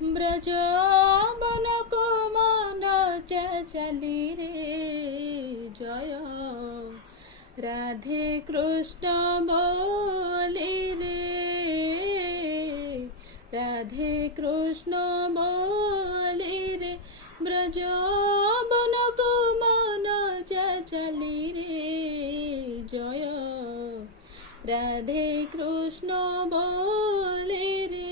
ব্রজবন কোমল চালি রে জয় রাধে কৃষ্ণ বলি রে রাধে কৃষ্ণ বলি রে ব্রজবন কোমল চালি রে জয় রাধে কৃষ্ণ বলি রে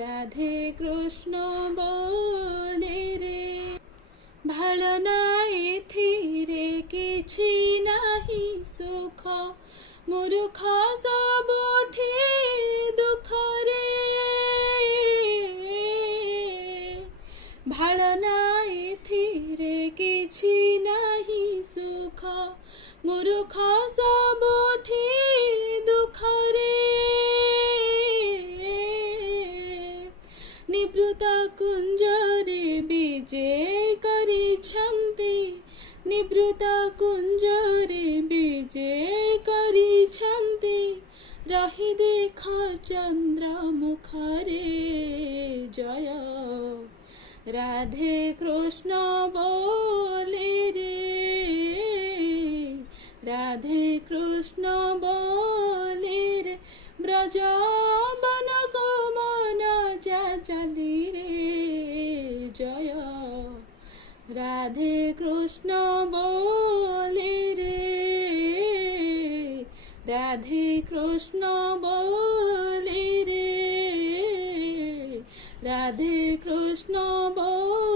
রাধে কৃষ্ণ বলি রে ভাল নাই থিরে কিছু নাহি সুখ মূর্খ সবুঠি দুঃখ রে ভাল নাই থিরে কিছু নাহি সুখ মূর্খ সবুঠি দুঃখ রে নিবৃত কুঞ্জরে বিজে କରିଛନ୍ତି নিবৃତ কুঞ্জରେ ବିଜେ କରିଛନ୍ତି ରହି ଦେଖ ଚନ୍ଦ୍ର ମୁଖରେ ଜୟ ରାଧେ କୃଷ୍ଣ ବୋଲେ ରେ ରାଧେ କୃଷ୍ଣ ବୋଲେ ରେ ବ୍ରଜବନ କୋମଲ ଚାଲି ରେ ଜୟ রাধে কৃষ্ণ বলি রে রাধে কৃষ্ণ বলি রে রাধে কৃষ্ণ বলি